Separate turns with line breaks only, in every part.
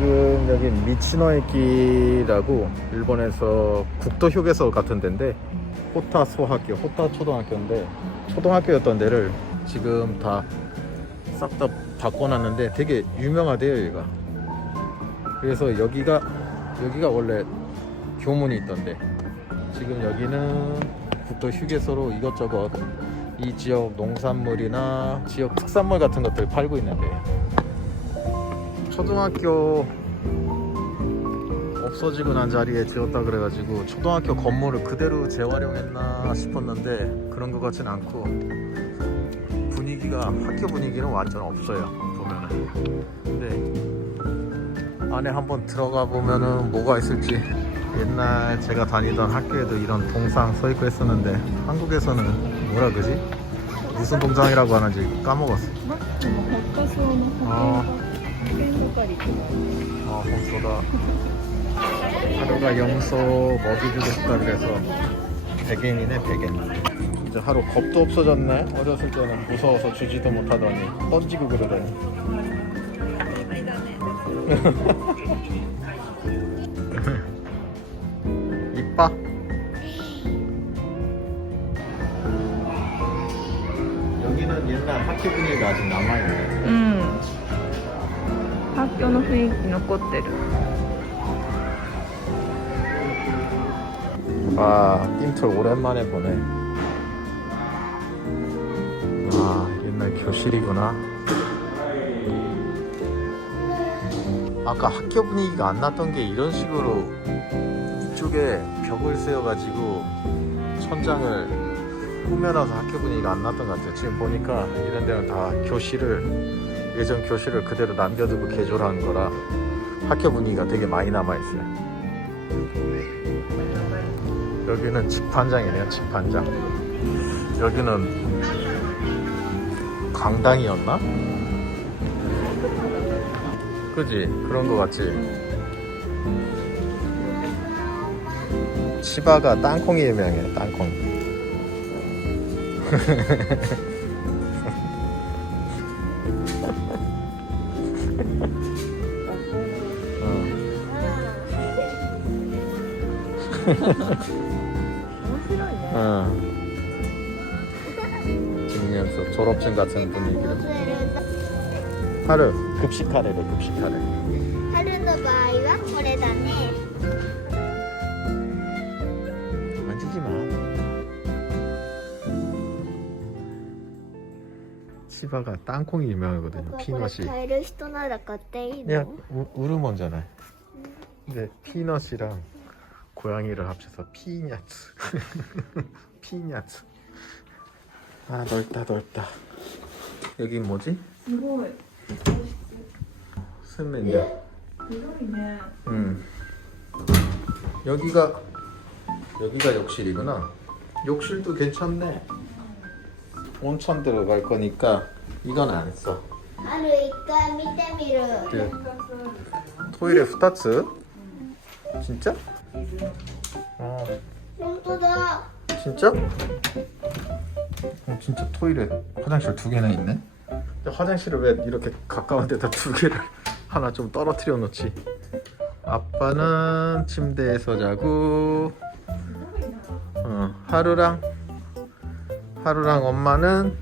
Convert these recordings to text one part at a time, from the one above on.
지금 여기 미치노에키라고 일본에서 국도 휴게소 같은 데인데 호타 소학교, 호타 초등학교인데 초등학교였던 데를 지금 다싹다 바꿔놨는데 되게 유명하대요 여기가. 그래서 여기가 여기가 원래 교문이 있던데 지금 여기는 국도 휴게소로 이것저것 이 지역 농산물이나 지역 특산물 같은 것들 팔고 있는데 초등학교 없어지고 난 자리에 지었다 그래가지고 초등학교 건물을 그대로 재활용했나 싶었는데 그런 것 같진 않고 분위기가 학교 분위기는 완전 없어요 보면은. 근데 안에 한번 들어가 보면은 뭐가 있을지. 옛날 제가 다니던 학교에도 이런 동상 서 있고 했었는데 한국에서는 뭐라 그러지? 무슨 동상이라고 하는지 까먹었어.
で 좋아요.
아 홍소다. 하루가 영소 먹이주고 싶다 그래서 백엔이네 백엔. 이제 하루 겁도 없어졌네. 어렸을 때는 무서워서 주지도 못하더니 던지고 그러더니. 이빠? 여기는 옛날 학교 분위기가 아직 남아있네.
음. 発表の雰囲気残ってる
아, 띵틀 오랜만에 보네. 아, 옛날 교실이구나. 아까 학교 분위기가 안 났던 게 이런 식으로 이쪽에 벽을 세워가지고 천장을 꾸며놔서 학교 분위기가 안 났던 것 같아요. 지금 보니까 이런 데는 다 교실을, 예전 교실을 그대로 남겨두고 개조한 거라 학교 분위기가 되게 많이 남아있어요. 여기는 집판장이네요 집판장 여기는 강당이었나? 그지 그런 거 같지 치바가 땅콩이 유명해요 땅콩 어. 증명서 졸업증 같은 분위기로 하루 급식 카레래 급식 카레
春の場合はこれだね
치바가 땅콩이 유명하거든요
これ
피넛이
買える人なら買っていい
그냥
の
우, 우르몬잖아요 근데 피넛이랑 고양이를 합쳐서 피냐츠 피냐츠 아 넓다 넓다 여긴 뭐지?
すごい
스맨이야
広いね
음. 여기가 여기가 욕실이구나. 욕실도 괜찮네. 온천 들어갈 거니까 이건 안 써.
春一回見てみる
그 토일에 2つ? 진짜? 아,
本当だ
진짜? 어, 진짜 토일에 화장실 두 개나 있네. 근데 화장실을 왜 이렇게 가까운 데다 두 개를 하나 좀 떨어뜨려 놓지? 아빠는 침대에서 자고 어, 하루랑 하루랑 엄마는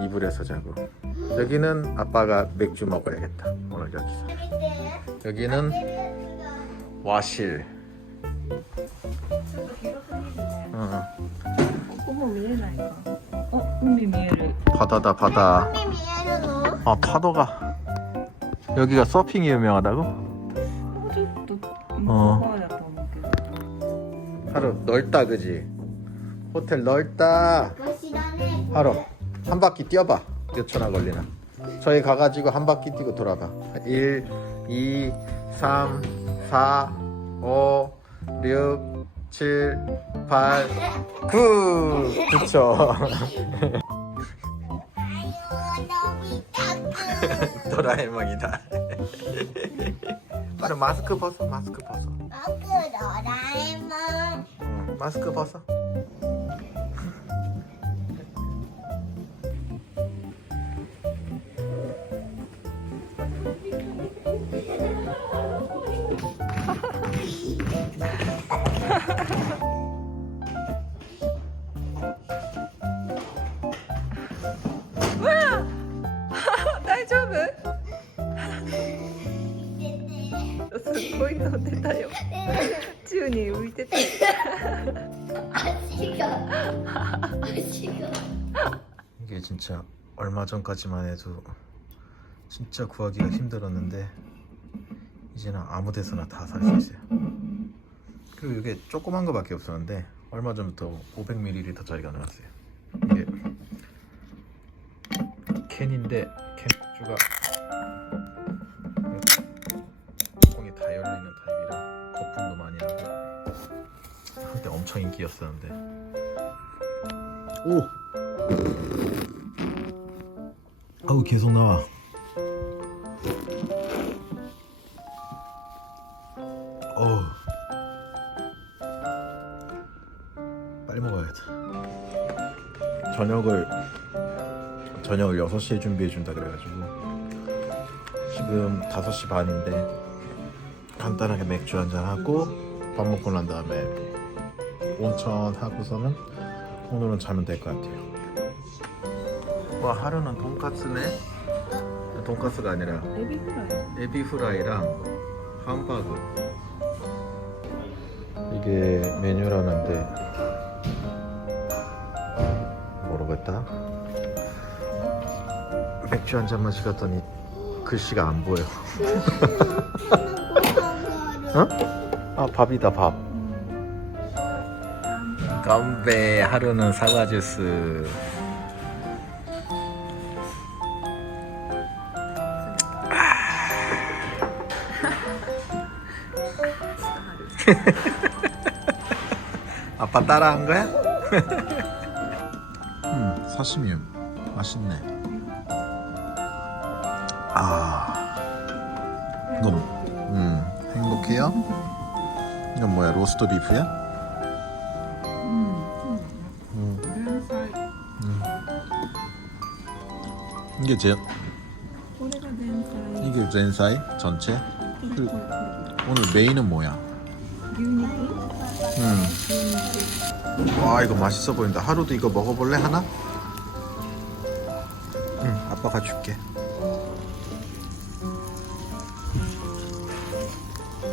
이불에서 자고. 여기는 아빠가 맥주 먹어야겠다. 오늘 여기서. 여기는 와실. 바다다 바다. 아 파도가. 여기가 서핑이 유명하다고?
어
하루 넓다 그지? 호텔 넓다.
멋있다네.
하러 한 바퀴 뛰어봐. 몇 초나 걸리나? 저희 가가지고 한 바퀴 뛰고 돌아봐 1 2 3 4 5 6 7 8 9 그쵸? 아유 너무 따뜻. 도라에몽이다. 바로 마스크 벗어 마스크 벗어.
아그 너라에몽
응, 마스크 벗어. 이게 진짜 얼마 전까지만 해도 진짜 구하기가 힘들었는데 이제는 아무 데서나 다 살 수 있어요. 그리고 이게 조그만 거밖에 없었는데 얼마 전부터 500ml짜리가 나왔어요. 이게 캔인데 캔 맥주가 뚜껑이 다 열리는 타입이라 거품도 많이 나고 한때 엄청 인기였었는데 오! 아우 계속 나와. 저녁을 저녁을 6시에 준비해 준다 그래가지고 지금 5시 반인데 간단하게 맥주 한잔 하고 밥 먹고 난 다음에 온천 하고서는 오늘은 자면 될 것 같아요. 와 하루는 돈까스네. 돈까스가 아니라 에비 후라이랑 함버거. 이게 메뉴라는데 맥주 한잔 마시갔더니 글씨가 안 보여. 어? 아 밥이다 밥. 건배 하루는 사과 주스. 아빠 따라한 거야? 음, 사시미 맛있네. 이건 뭐야? 로스트 비프야? 음. 음. 이게 제 이게 젠사이 전체.
그,
오늘 메인은 뭐야? 음. 와 이거 맛있어 보인다. 하루도 이거 먹어볼래 하나? 응, 아빠가 줄게.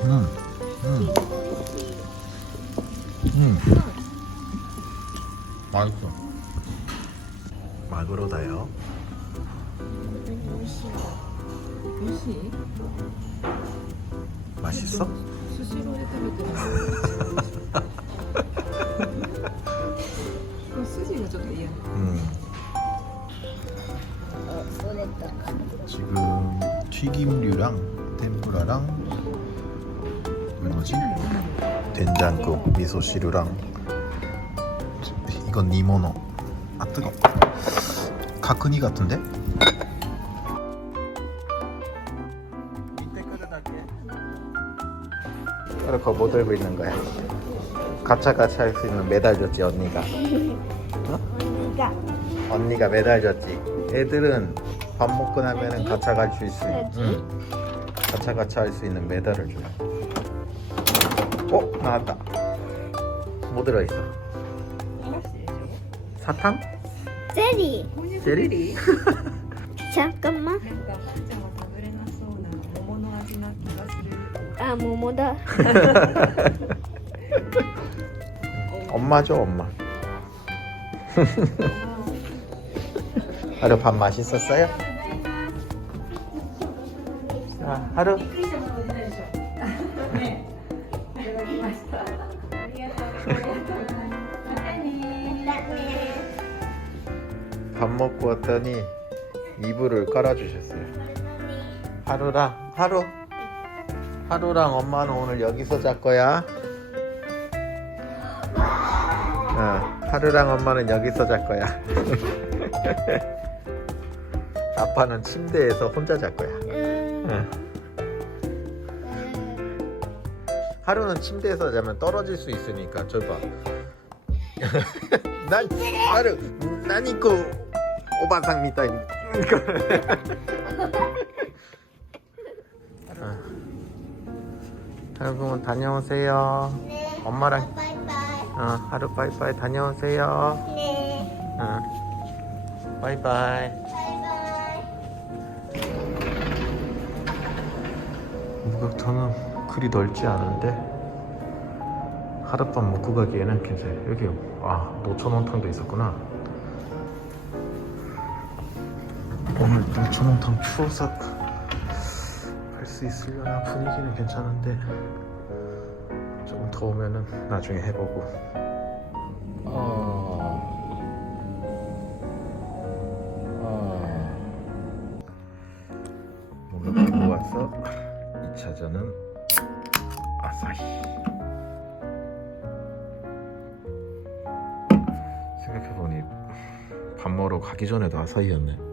음, 음. 음. 맛있어. 마그로다요.
요시. 요시.
맛있어?
수시로 해드릴 거야. 수시가 좀 이해. 음. 어,
뭐 지금 튀김류랑 템프라랑 된장국 미소시루랑 이건 니모노. 아 뜨거 가크니 같은데? 그렇게 뭐 들고 있는 거야? 가차가차 할 수 있는 메달 줬지 언니가.
언니가.
언니가 메달 줬지. 애들은 밥 먹고 나면은 가차 갈수 있어 응. 가차 가차 할 수 있는 메달을 줘요 어? 나왔다 뭐 들어있어? 사탕?
제리
제리?
잠깐만 아 모모다
엄마죠 엄마 하루 밥 맛있었어요? 아, 하루 밥 먹고 왔더니 이불을 깔아주셨어요. 하루랑 하루 하루랑 엄마는 오늘 여기서 잘 거야. 어, 하루랑 엄마는 여기서 잘 거야. 아빠는 침대에서 혼자 잘 거야.
음,
응. 하루는 침대에서 자면 떨어질 수 있으니까 저 봐. 난 하루 난 이거 오바상 미타이. 여러분 다녀오세요.
네
엄마랑
바이바이
어, 하루 빠이빠이 다녀오세요.
네
어. 바이바이.
바이바이
목욕탕은 그리 넓지 않은데 하룻밤 묵고 가기에는 괜찮아요. 여기 아 노천 온탕도 있었구나. 오늘 노천 온탕 추워서 갈수 있으려나 분위기는 괜찮은데 조금 더우면은 나중에 해보고. 아. 아. 뭔가 피고 와서 2차전은 아사히. 생각해보니 밥 먹으러 가기 전에도 아사히였네.